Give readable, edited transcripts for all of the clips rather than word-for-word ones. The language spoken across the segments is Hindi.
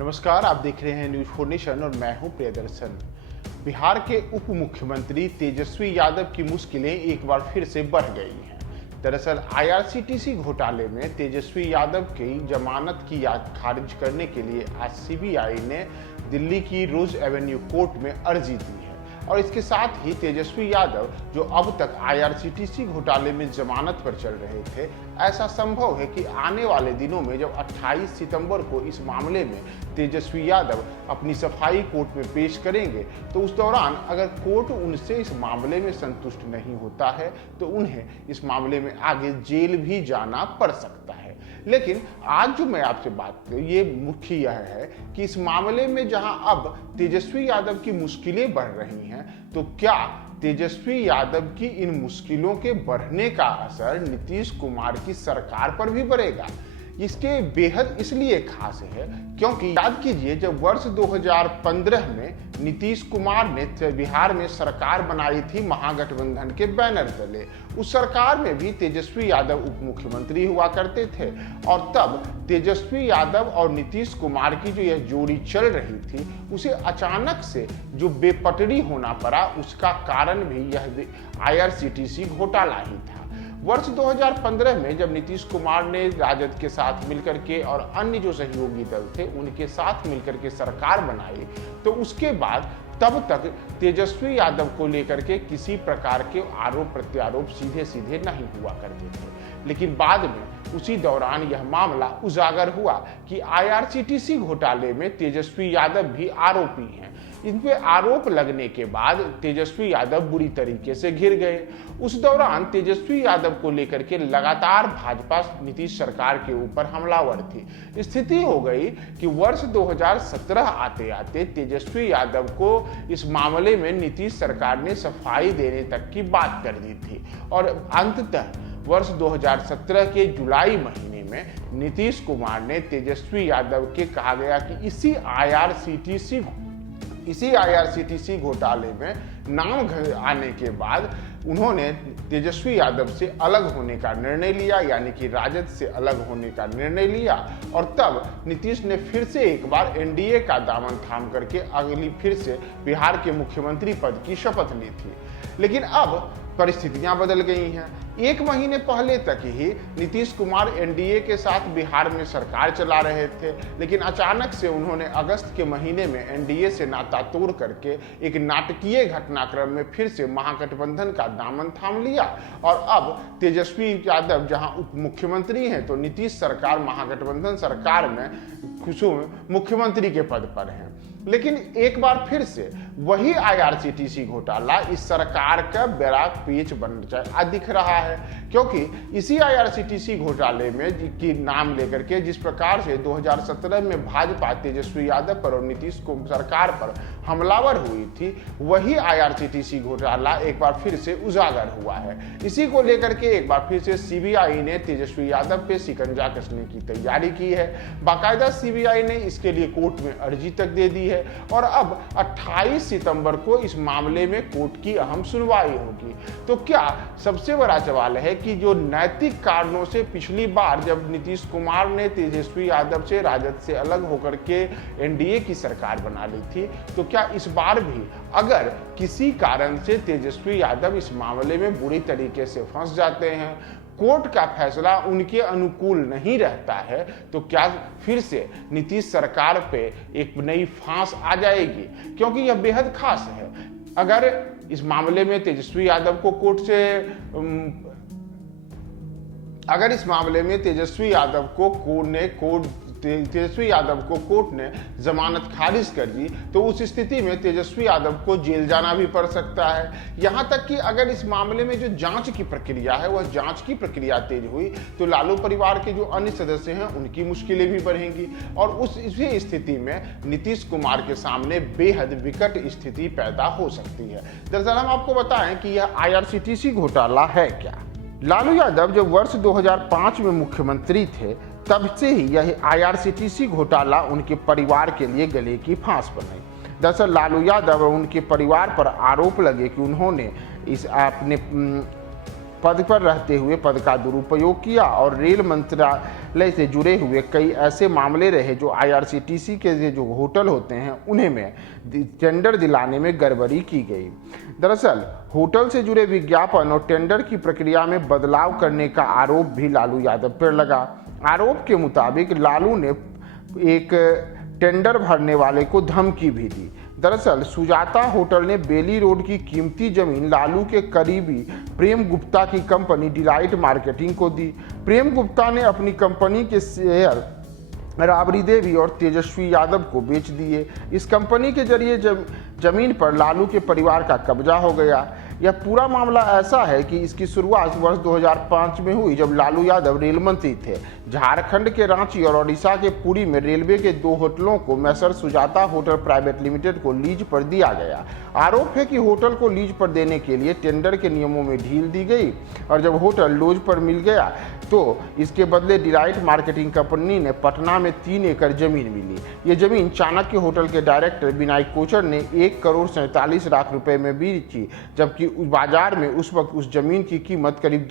नमस्कार, आप देख रहे हैं न्यूज 4 नेशन और मैं हूं प्रियदर्शन। बिहार के उप मुख्यमंत्री तेजस्वी यादव की मुश्किलें एक बार फिर से बढ़ गई हैं। दरअसल आईआरसीटीसी घोटाले में तेजस्वी यादव की जमानत की याद खारिज करने के लिए आज सीबीआई ने दिल्ली की रोज एवेन्यू कोर्ट में अर्जी दी है और इसके साथ ही तेजस्वी यादव, जो अब तक आईआरसीटीसी घोटाले में जमानत पर चल रहे थे, ऐसा संभव है कि आने वाले दिनों में जब 28 सितंबर को इस मामले में तेजस्वी यादव अपनी सफाई कोर्ट में पेश करेंगे, तो उस दौरान अगर कोर्ट उनसे इस मामले में संतुष्ट नहीं होता है तो उन्हें इस मामले में आगे जेल भी जाना पड़ सकता है। लेकिन आज जो मैं आपसे बात करूं, ये मुख्य यह है कि इस मामले में जहां अब तेजस्वी यादव की मुश्किलें बढ़ रही हैं, तो क्या तेजस्वी यादव की इन मुश्किलों के बढ़ने का असर नीतीश कुमार की सरकार पर भी पड़ेगा? इसके बेहद इसलिए खास है क्योंकि याद कीजिए, जब वर्ष 2015 में नीतीश कुमार ने बिहार में सरकार बनाई थी महागठबंधन के बैनर तले, उस सरकार में भी तेजस्वी यादव उप मुख्यमंत्री हुआ करते थे और तब तेजस्वी यादव और नीतीश कुमार की जो यह जोड़ी चल रही थी, उसे अचानक से जो बेपटरी होना पड़ा, उसका कारण भी यह आईआरसीटीसी घोटाला ही था। वर्ष 2015 में जब नीतीश कुमार ने राजद के साथ मिलकर के और अन्य जो सहयोगी दल थे उनके साथ मिलकर के सरकार बनाई, तो उसके बाद तब तक तेजस्वी यादव को लेकर के किसी प्रकार के आरोप प्रत्यारोप सीधे सीधे नहीं हुआ करते थे। लेकिन बाद में उसी दौरान यह मामला उजागर हुआ कि आईआरसीटीसी घोटाले में तेजस्वी यादव भी आरोपी हैं। इन पे आरोप लगने के बाद तेजस्वी यादव बुरी तरीके से घिर गए। उस दौरान तेजस्वी यादव को लेकर के लगातार भाजपा नीतीश सरकार के ऊपर हमलावर थी। स्थिति हो गई कि वर्ष 2017 आते आते तेजस्वी यादव को इस मामले में नीतीश सरकार ने सफाई देने तक की बात कर दी थी और अंततः वर्ष 2017 के जुलाई महीने में नीतीश कुमार ने तेजस्वी यादव के कहा गया कि इसी आईआरसीटीसी घोटाले में नाम आने के बाद उन्होंने तेजस्वी यादव से अलग होने का निर्णय लिया, यानी कि राजद से अलग होने का निर्णय लिया और तब नीतीश ने फिर से एक बार एनडीए का दामन थाम करके अगली फिर से बिहार के मुख्यमंत्री पद की शपथ ली थी। लेकिन अब परिस्थितियां बदल गई हैं। एक महीने पहले तक ही नीतीश कुमार एनडीए के साथ बिहार में सरकार चला रहे थे, लेकिन अचानक से उन्होंने अगस्त के महीने में एनडीए से नाता तोड़ करके एक नाटकीय घटनाक्रम में फिर से महागठबंधन का दामन थाम लिया और अब तेजस्वी यादव जहां उप मुख्यमंत्री हैं, तो नीतीश सरकार महागठबंधन सरकार में मुख्यमंत्री के पद पर हैं। लेकिन एक बार फिर से वही आईआरसीटीसी घोटाला इस सरकार का बड़ा पेच बन दिख रहा है, क्योंकि इसी आईआरसीटीसी घोटाले में की नाम लेकर के जिस प्रकार से 2017 में भाजपा तेजस्वी यादव पर और नीतीश सरकार पर हमलावर हुई थी, वही आईआरसीटीसी घोटाला एक बार फिर से उजागर हुआ है। इसी को लेकर के एक बार फिर से सीबीआई ने तेजस्वी यादव पे शिकंजा कसने की तैयारी की है। बाकायदा सीबीआई ने इसके लिए कोर्ट में अर्जी तक दे दी है और अब 28 सितंबर को इस मामले में कोर्ट की अहम सुनवाई होगी। तो क्या सबसे बड़ा सवाल है कि जो नैतिक कारणों से पिछली बार जब नीतीश कुमार ने तेजस्वी यादव से राजद से अलग होकर के एनडीए की सरकार बना ली थी, तो क्या इस बार भी अगर किसी कारण से तेजस्वी यादव इस मामले में बुरी तरीके से फंस जाते हैं, कोर्ट का फैसला उनके अनुकूल नहीं रहता है, तो क्या फिर से नीतीश सरकार पे एक नई फांस आ जाएगी? क्योंकि यह बेहद खास है। अगर इस मामले में तेजस्वी यादव को कोर्ट ने जमानत खारिज कर दी, तो उस स्थिति में तेजस्वी यादव को जेल जाना भी पड़ सकता है। यहां तक कि अगर इस मामले में जो जांच की प्रक्रिया है, वह जांच की प्रक्रिया तेज हुई, तो लालू परिवार के जो अन्य सदस्य हैं उनकी मुश्किलें भी बढ़ेंगी और इसी स्थिति में नीतीश कुमार के सामने बेहद विकट स्थिति पैदा हो सकती है। दरअसल हम आपको बताएं कि यह आईआरसीटीसी घोटाला है क्या। लालू यादव जब वर्ष 2005 में मुख्यमंत्री थे, तब से ही यह आईआरसीटीसी घोटाला उनके परिवार के लिए गले की फांस बनी। दरअसल लालू यादव और उनके परिवार पर आरोप लगे कि उन्होंने पद पर रहते हुए पद का दुरुपयोग किया और रेल मंत्रालय से जुड़े हुए कई ऐसे मामले रहे जो आईआरसीटीसी के जो होटल होते हैं उन्हें में टेंडर दिलाने में गड़बड़ी की गई। दरअसल होटल से जुड़े विज्ञापन और टेंडर की प्रक्रिया में बदलाव करने का आरोप भी लालू यादव पर लगा। आरोप के मुताबिक लालू ने एक टेंडर भरने वाले को धमकी भी दी। दरअसल सुजाता होटल ने बेली रोड की कीमती जमीन लालू के करीबी प्रेम गुप्ता की कंपनी डिलाइट मार्केटिंग को दी। प्रेम गुप्ता ने अपनी कंपनी के शेयर राबड़ी देवी और तेजस्वी यादव को बेच दिए। इस कंपनी के जरिए जमीन पर लालू के परिवार का कब्जा हो गया। यह पूरा मामला ऐसा है कि इसकी शुरुआत वर्ष 2005 में हुई जब लालू यादव रेल मंत्री थे। झारखंड के रांची और ओडिशा के पुरी में रेलवे के 2 होटलों को मैसर सुजाता होटल प्राइवेट लिमिटेड को लीज पर दिया गया। आरोप है कि होटल को लीज पर देने के लिए टेंडर के नियमों में ढील दी गई और जब होटल लीज पर मिल गया तो इसके बदले डिलाइट मार्केटिंग कंपनी ने पटना में 3 एकड़ जमीन मिली। ये जमीन चाणक्य होटल के डायरेक्टर विनायक कोचर ने 1,47,00,000 रुपए में बेची, जबकि बाजार में उस वक्त उस जमीन की कीमत करीब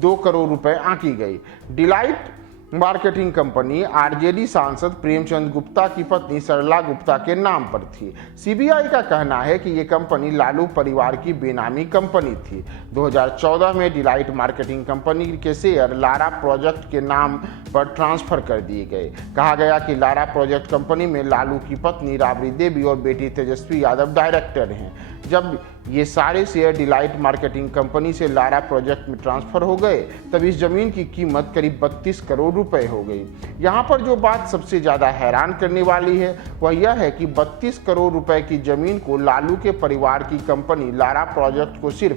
2 करोड़ रुपए आंकी गई। डिलाइट मार्केटिंग कंपनी आरजेडी सांसद प्रेमचंद गुप्ता की पत्नी सरला गुप्ता के नाम पर थी। सीबीआई का कहना है कि ये कंपनी लालू परिवार की बेनामी कंपनी थी। 2014 में डिलाइट मार्केटिंग कंपनी के शेयर लारा प्रोजेक्ट के नाम पर ट्रांसफर कर दिए गए। कहा गया कि लारा प्रोजेक्ट कंपनी में लालू की पत्नी राबड़ी देवी और बेटी तेजस्वी यादव डायरेक्टर हैं। जब ये सारे शेयर डिलाइट मार्केटिंग कंपनी से लारा प्रोजेक्ट में ट्रांसफर हो गए तब इस जमीन की कीमत करीब 32 करोड़ रुपए हो गई। यहाँ पर जो बात सबसे ज़्यादा हैरान करने वाली है वह यह है कि 32 करोड़ रुपए की जमीन को लालू के परिवार की कंपनी लारा प्रोजेक्ट को सिर्फ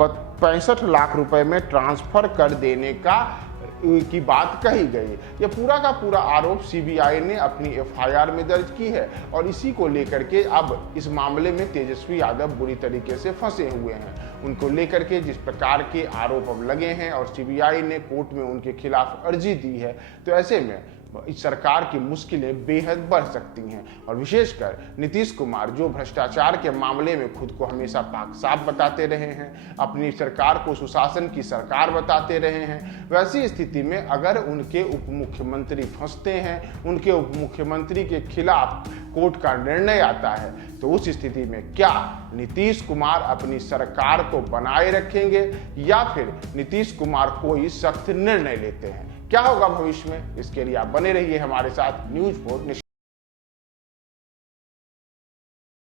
65 लाख रुपए में ट्रांसफर कर देने की बात कही गई। यह पूरा का पूरा आरोप सीबीआई ने अपनी एफआईआर में दर्ज की है और इसी को लेकर के अब इस मामले में तेजस्वी यादव बुरी तरीके से फंसे हुए हैं। उनको लेकर के जिस प्रकार के आरोप अब लगे हैं और सीबीआई ने कोर्ट में उनके खिलाफ अर्जी दी है, तो ऐसे में इस सरकार की मुश्किलें बेहद बढ़ सकती हैं। और विशेषकर नीतीश कुमार जो भ्रष्टाचार के मामले में खुद को हमेशा पाक साफ बताते रहे हैं, अपनी सरकार को सुशासन की सरकार बताते रहे हैं, वैसी स्थिति में अगर उनके उप मुख्यमंत्री फंसते हैं, उनके उप मुख्यमंत्री के खिलाफ कोर्ट का निर्णय आता है, तो उस स्थिति में क्या नीतीश कुमार अपनी सरकार को बनाए रखेंगे या फिर नीतीश कुमार कोई सख्त निर्णय लेते हैं? क्या होगा भविष्य में, इसके लिए आप बने रहिए हमारे साथ न्यूज़ 4 नेशन।